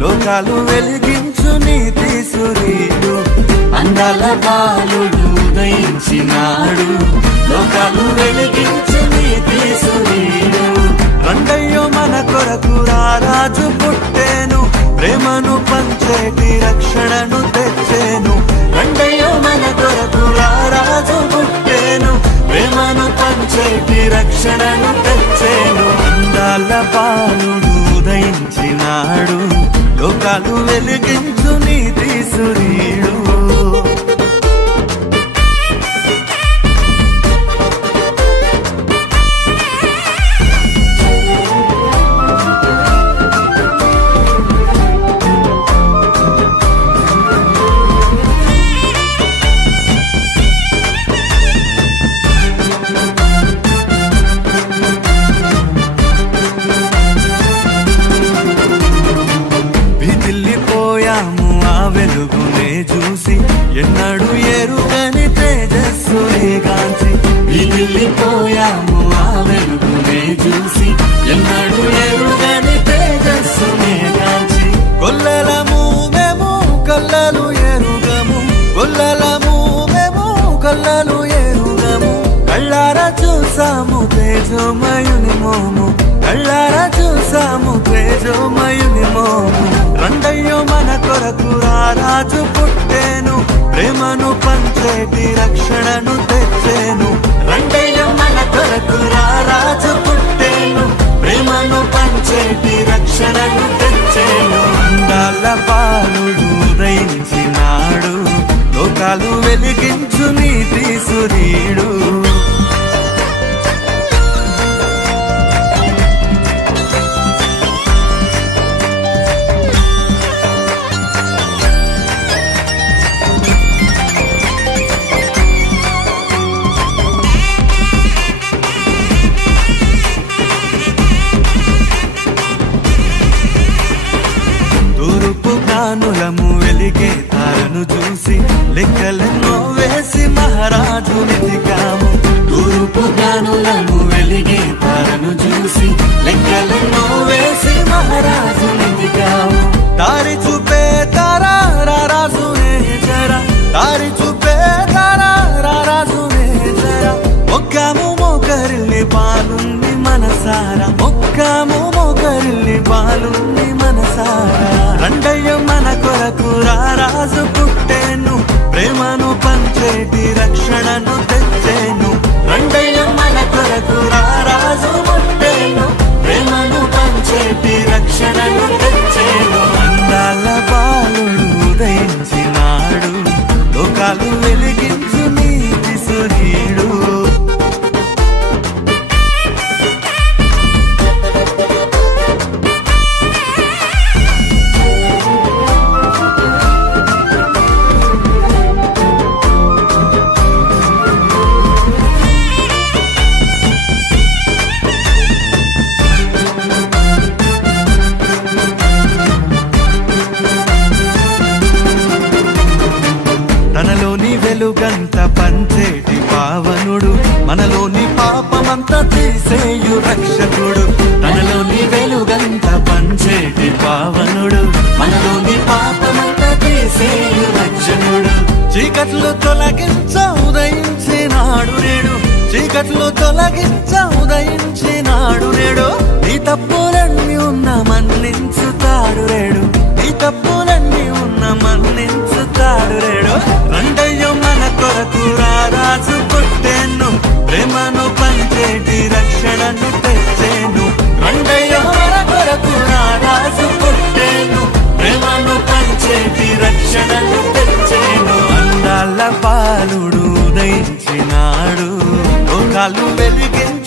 లోకాలు వెలిగించు నీతి సూర్యుడు అందాల బాలుడు ఉదయించినాడు లోకాలు వెలిగించు నీతి సూర్యుడు రండయ్యో మన కొరకు రారాజు పుట్టేను ప్రేమను పంచేటి రక్షణను తెచ్చేను రండయ్యో మన కొరకు రారాజు పుట్టేను ప్రేమను పంచేటి రక్షణను తెచ్చేను అందాల బాలుడు ఉదయించినాడు లోకాలు వెలిగించు నీతి సూర్యుడు వెలుగునే చూసి ఎన్నడూ ఎరుగని తేజస్సునే గాంచి విదిలిపోయాము ఆ వెలుగునే చూసి ఎన్నడూ ఎరుగని తేజస్సునే గాంచి గొల్లలము మేము కళ్ళలు ఎరుగము గొల్లలము మేము కళ్ళలు ఎరుగము కళ్ళారా చూసాము తేజోమయుని మోము కళ్ళారా చూసాము తేజోమయుని మోము రండయ్యో మన కొరకు రారాజు పుట్టేను ప్రేమను పంచేటి రక్షణను తెచ్చేను రండయ్యో మన కొరకు రారాజు పుట్టేను ప్రేమను పంచేటి రక్షణను తెచ్చేను అందాల బాలుడు ఉదయించినాడు లోకాలు వెలిగించు నీతి సూర్యుడు జ్ఞానులము వెలిగే తారను చూసి లెక్కలెన్నో వేసి మహారాజు వెతికాము తూర్పు జ్ఞానులము వెలిగే తారను చూసి లెక్కలెన్నో వేసి మహారాజు వెతికాము దారి చూపే తారా రారాజునే జరా దారి చూపే తారా రారాజునే జరా మొక్కాము మోకరిల్లి బాలుని మనసారా మొక్కాము మోకరిల్లి బాలుని మనసారా రండయ్య మన కొరకు రారాజు పుట్టేను ప్రేమను పంచేటి రక్షణను తెచ్చేను రండయ్య మన కొరకు రారాజు పుట్టేను ప్రేమను పంచేటి రక్షణను తెచ్చేను అందాల బాలుడు ఉదయించినాడు లోకాలు వెలిగించు నీతి సూర్యుడు తనలోని వెలుగంత పంచేటి పావనుడు మనలోని పాపమంతా తీసేయు రక్షకుడు తనలోని వెలుగంత పంచేటి పావనుడు మనలోని పాపమంతా తీసేయు రక్షకుడు చీకట్లు తొలగించ ఉదయించినాడు నేడు చీకట్లు తొలగించ ఉదయించినాడు నేడు నీ తప్పులన్నీ ఉన్న మన్నించుతాడు రేడు నీ తప్పులన్నీ ఉన్న మన్నించుతాడు రేడు రండయ్యో మన కొరకు రారాజు పుట్టేను ప్రేమను పంచేటి రక్షణను తెచ్చేను రండయ్యో మన కొరకు రారాజు పుట్టేను ప్రేమను పంచేటి రక్షణను తెచ్చేను అందాల బాలుడు ఉదయించినాడు లోకాలు వెలిగించు